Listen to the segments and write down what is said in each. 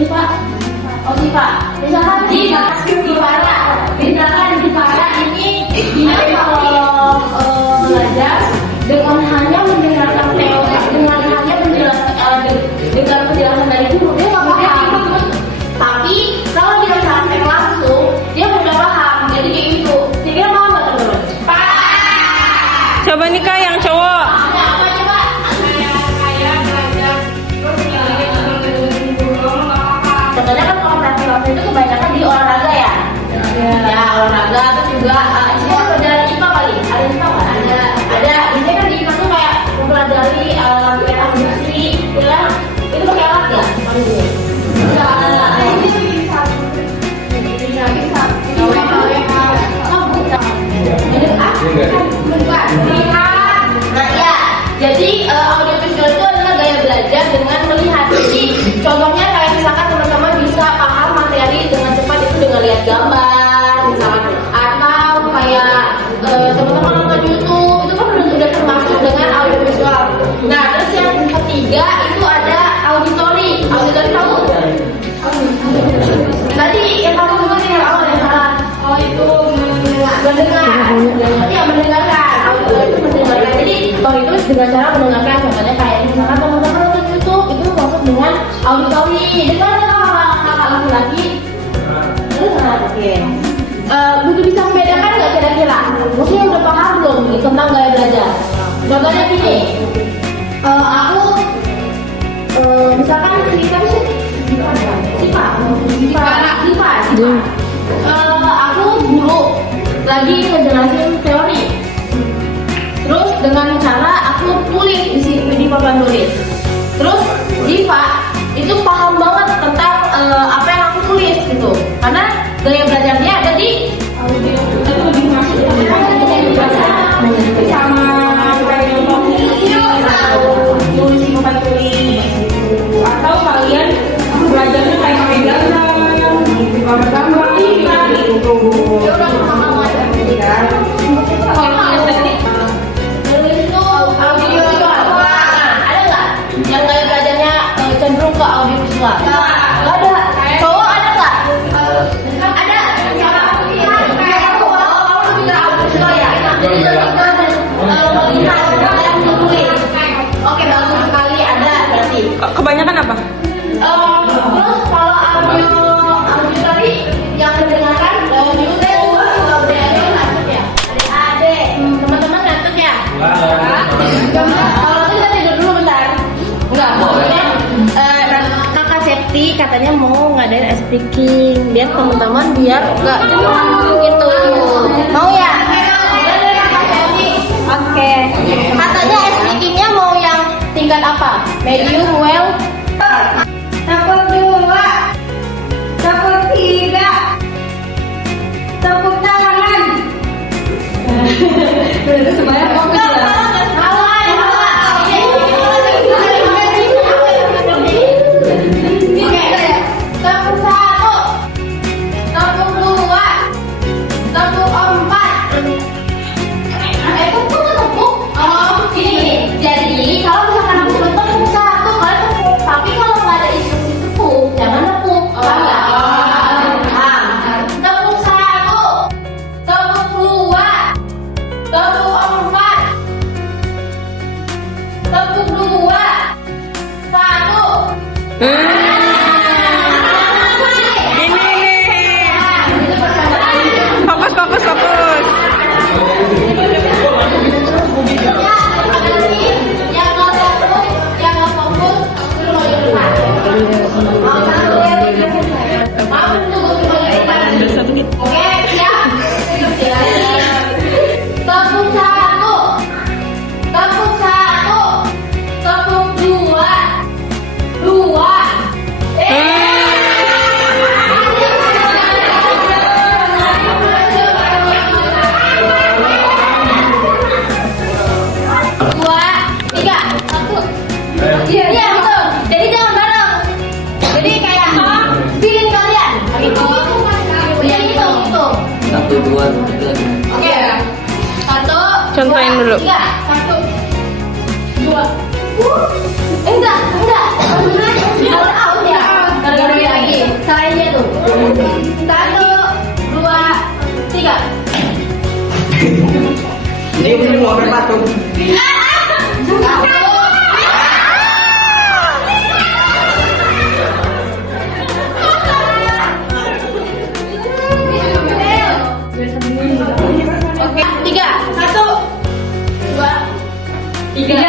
Siva. Oh Siva. Misalkan di Para ini dia kalau belajar dengan hanya mendengarkan teori, dengan hanya menjelaskan dengan penjelasan dari guru dia nggak paham. Tapi kalau dia praktek langsung dia udah paham. Jadi kayak gitu. Kira paham nggak teman-teman? Paham. Coba nih Kak yang cowok. Ada apa coba? Kayak belajar. Contohnya kan kalau praktek langsung itu kebanyakan di olahraga ya. Ya olahraga terus juga isinya pelajaran IPA kali. Ada IPA nggak? Ada. Biasanya kan di IPA tuh kayak mempelajari latihan akustik, ya kan? Itu pakai alat nggak? Nggak ada. Nah ya, jadi audiovisual itu adalah gaya belajar dengan melihat. Jadi contohnya kayak misalkan teman-teman bisa paham materi dengan cepat itu dengan lihat gambar, misalkan, atau kayak teman-teman nonton YouTube itu kan udah termasuk dengan audiovisual. Nah terus yang ketiga itu ada auditori. Auditori tahu? Tadi yang kamu sebut yang awal yang salah. Oh itu mendengar. Ya mendengarkan. Auditori itu mendengarkan. Jadi kalau itu dengan cara mendengarkan. Contohnya kayak misalkan teman-teman nonton YouTube itu masuk dengan auditori. Dengar kakak laki-laki. Oke. Butuh bisa membedakan nggak kira-kira? Maksudnya udah paham belum nih tentang gaya belajar? Contohnya gini. Aku misalkan cerita sih. Siva. Aku guru lagi ngejelasin teori. Terus dengan cara aku tulis di papan tulis. Terus Siva itu paham banget tentang apa yang aku tulis gitu. Karena gaya belajarnya ada di audio. Itu lebih masuk sama kayak atau tulis di papan tulis. Atau kalian belajarnya kayak pakai gambar gitu. Ya udah sama aja kan. Nulis itu audio visual. Ada nggak yang gaya belajarnya cenderung ke audio visual? Nggak ada. Cowok ada nggak? Ada. Kayak aku juga audio visual ya. Jadi lebih ke melihat yang ditulis. Oke bagus sekali ada berarti. Kebanyakan apa? Terus kalau audio tadi yang mendengarkan di YouTube kalau ada ngantuk ya, adik teman-teman ngantuk ya. Kalau kita tidur dulu bentar, enggak maksudnya kakak Septi katanya mau ngadain speaking biar teman-teman biar nggak jenuh gitu. Mau ya? Oke. Katanya speakingnya mau yang tingkat apa? Medium, well. Tepuk 2, tepuk 3, tepuk tangan. Semuanya fokus ya. Tepuk 1, tepuk 2, tepuk 4. Tepuk. Oh, gini. Jadi kalau misalkan aku tepuk 1, kalian tepuk. Tapi kalau nggak ada instruksi tepuk, jangan tepuk. Tepuk 1, tepuk 2, tepuk 4, tepuk 2, 1. Fokus. Yang nggak fokus, suruh maju depan. Mau tunggu maju depan. Oke, siap. Tepuk 1, tepuk 2, 2. Iya betul. Jadi jangan bareng. Jadi kayak pilih kalian. Gitu. Ya gitu. 1, 2, 3. Oke. 1. Contohin dulu. 3. 1, 2. Enggak. Out ya. Gara-gara Ini mau berpatung. Oke, 3, 1, 2, 3.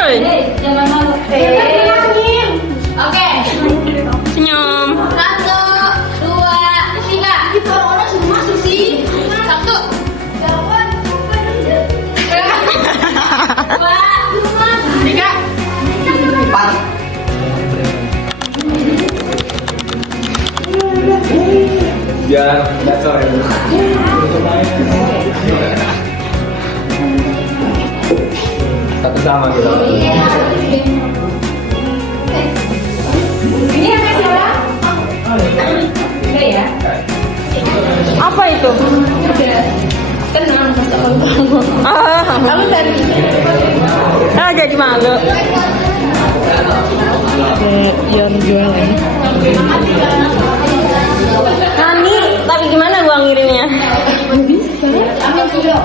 Oke, jangan malu. Oke, Senyum. 1, 2, 3. Itu orang semua sih. 1, 2, 3. Empat. Ya, nggak sore. Satu sama gitu. Ini yang siapa? Udah ya. Apa itu? Udah. Tenang, masa kamu. Kamu dari Jadi malu. Biar jualan. Nani, tapi gimana gua ngirimnya? Amin video.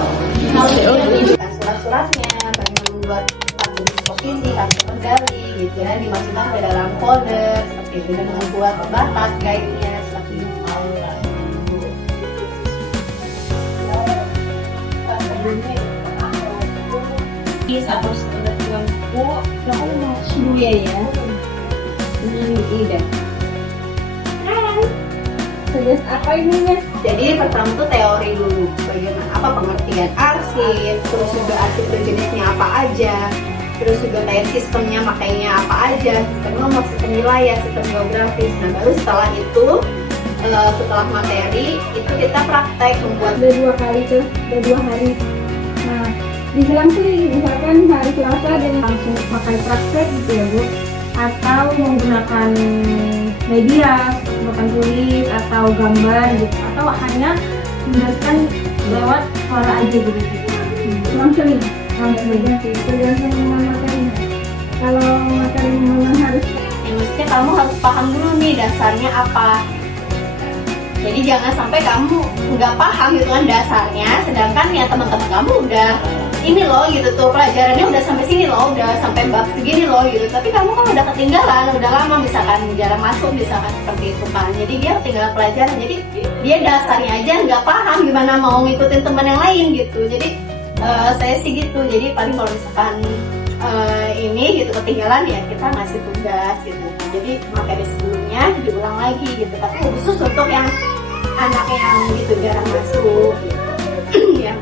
Surat-suratnya, kami membuat kartu posisi, kartu kendali, gitu ya, dimasukkan ke dalam folder, seperti itu, dan membuat batas guide-nya seperti itu. Satu setengah buku, lalu mau semuanya ya, ini ide. Tugas apa ini ya? Jadi pertama tuh teori dulu, bagaimana apa pengertian arsip, terus juga arsip itu jenisnya apa aja, terus juga kayak sistemnya makainya apa aja, sistem nomor, sistem wilayah, sistem geografis. Nah baru setelah itu setelah materi itu kita praktek membuat Udah 2 kali tuh, udah 2 hari. Nah, diselang-seling, misalkan hari Selasa dan langsung pakai praktek gitu ya Bu, atau menggunakan media, bukan tulis atau gambar gitu, atau hanya menjelaskan lewat suara aja gitu. Selang-seling, tergantung dengan materinya. Kalau materi memang harus ya, maksudnya kamu harus paham dulu nih dasarnya apa. Jadi jangan sampai kamu nggak paham gitu kan dasarnya, sedangkan ya teman-teman kamu udah ini loh gitu tuh pelajarannya udah sampai sini loh, udah sampai bab segini loh gitu. Tapi kamu kan udah ketinggalan, udah lama misalkan jarang masuk misalkan seperti itu kan. Jadi dia ketinggalan pelajaran, jadi dia dasarnya aja nggak paham gimana mau ngikutin teman yang lain gitu. Jadi saya sih gitu. Jadi paling kalau misalkan ini gitu ketinggalan ya kita ngasih tugas gitu. Jadi materi sebelumnya diulang lagi gitu. Tapi khusus untuk yang anak yang gitu jarang masuk gitu. Ya.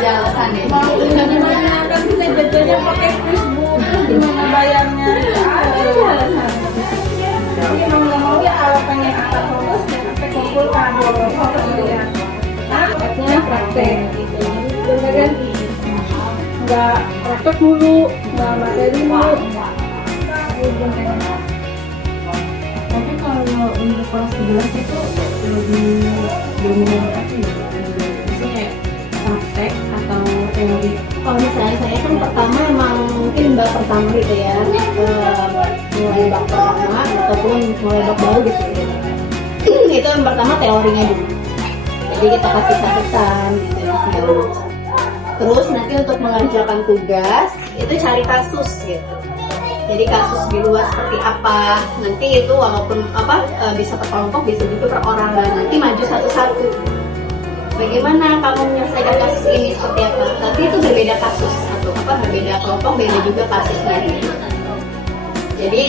Jelasan deh. gimana kan kita jajannya pakai Facebook, gimana bayarnya? Jadi mau nggak mau ya kalau pengen angkat fokus ya sampai kumpulkan foto gitu ya. Nah, praktek gitu. Beneran nggak praktek dulu, nggak materi dulu. Tapi kalau untuk kelas 11 itu lebih dominan apa ya? Maksudnya praktek atau teori? Kalau misalnya saya kan pertama emang mungkin bab pertama gitu ya, mulai bab pertama ataupun mulai bab baru gitu ya. Itu yang pertama teorinya dulu. Jadi kita kasih catatan gitu ya segala macam. Terus nanti untuk mengerjakan tugas itu cari kasus gitu. Jadi kasus di luar seperti apa, nanti itu walaupun bisa per kelompok, bisa juga per orang, dan nanti maju satu-satu. Bagaimana kamu menyelesaikan kasus ini seperti apa? Tapi itu berbeda kasus atau berbeda kelompok, beda juga kasusnya. Gitu. Jadi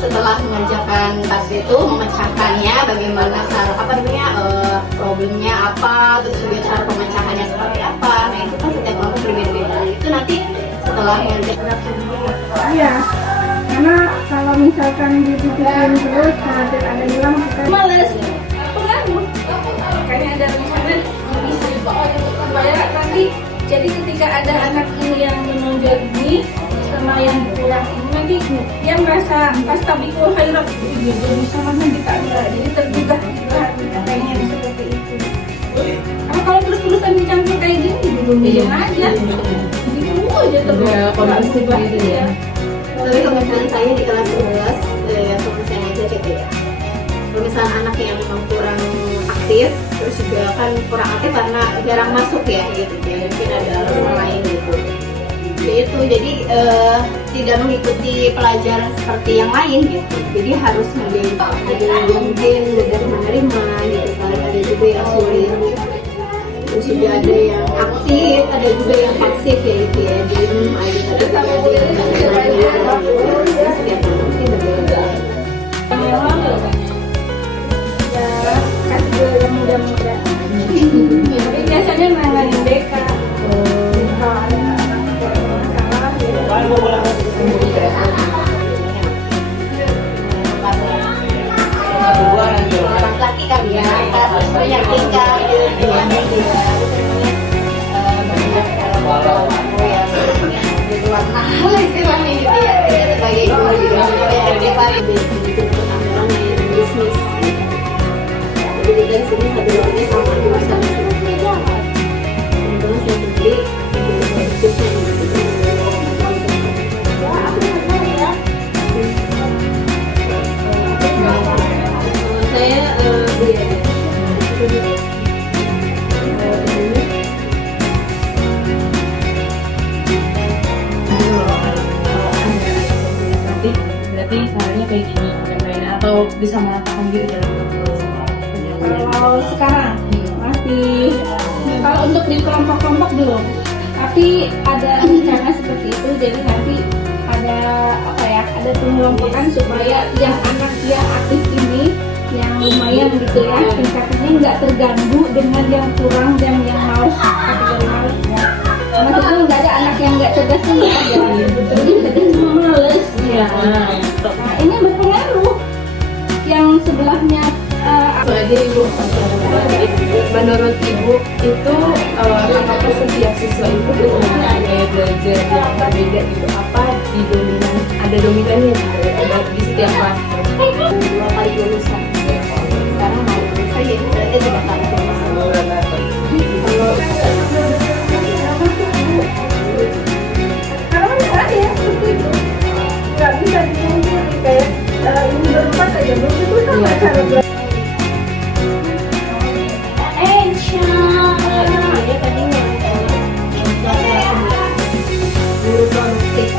setelah mengerjakan kasus itu, memecahkannya, bagaimana cara problemnya apa, terus juga cara pemecahannya seperti apa. Nah itu kan setiap kelompok berbeda-beda. Itu nanti setelah mengerjakan Iya, karena kalau misalkan dipikirin terus nanti ada bilang kita males pengaruh kayaknya ada rencana bisa supaya nanti jadi ketika ada anak ini yang menonjol ini sama yang kurang ini nanti yang merasa fastabikul khairat jadi bisa mana kita enggak jadi tergugah kayaknya seperti itu. kalau terus-terusan dicampur kayak gini didiemin aja gitu aja terus Ya, kondisi begitu ya. Tapi kalau misalnya saya di kelas 11 ya sama saya aja gitu ya. Kalau misalnya anak yang memang kurang aktif, terus juga kan kurang aktif karena jarang masuk ya gitu, jadi mungkin ada alasan lain gitu. Ya itu jadi tidak mengikuti pelajaran seperti yang lain gitu. Jadi harus mungkin belajar menerima gitu. Paling ada juga yang sulit. Terus juga ada yang aktif, ada juga yang pasif ya gitu ya. Jadi ada juga yang setiap mungkin berbeda. ya kasih dulu yang muda-muda tapi biasanya nanganin BK kalau ada anak-anak yang bermasalah gitu. Orang laki kan ya, harus banyak tingkah gitu ya, banyak aku yang di luar hal istilahnya gitu ya, sebagai guru juga dia paling itu penampilan yang bisnis. Jadi kita di sini satu sama jurusan kebetulan saya sendiri Berarti caranya kayak gini penyampaiannya atau bisa mengatakan gitu dalam Kalau sekarang masih kalau untuk di kelompok-kelompok belum, tapi ada rencana seperti itu. Jadi nanti ada apa ya? Ada pengelompokan supaya yang anak yang aktif ini yang lumayan gitu ya tingkatannya nggak terganggu dengan yang kurang dan yang malas kategori malas ya. Maksudnya nggak ada anak yang nggak cerdas tuh nggak ada. Jadi cerdas cuma males. Iya. Nah ini berpengaruh yang sebelahnya. Jadi Ibu, menurut Ibu itu apakah setiap siswa itu punya gaya belajar yang berbeda gitu? Apa ada dominannya gitu di setiap kelas? 2 kali lulusan. Sekarang mau lulus lagi, berarti 3 kali lulusan. Kalau nggak ada ya seperti itu nggak bisa diukur kayak ini berempat aja belum itu sama cara belajar. Dia tadi guru produktif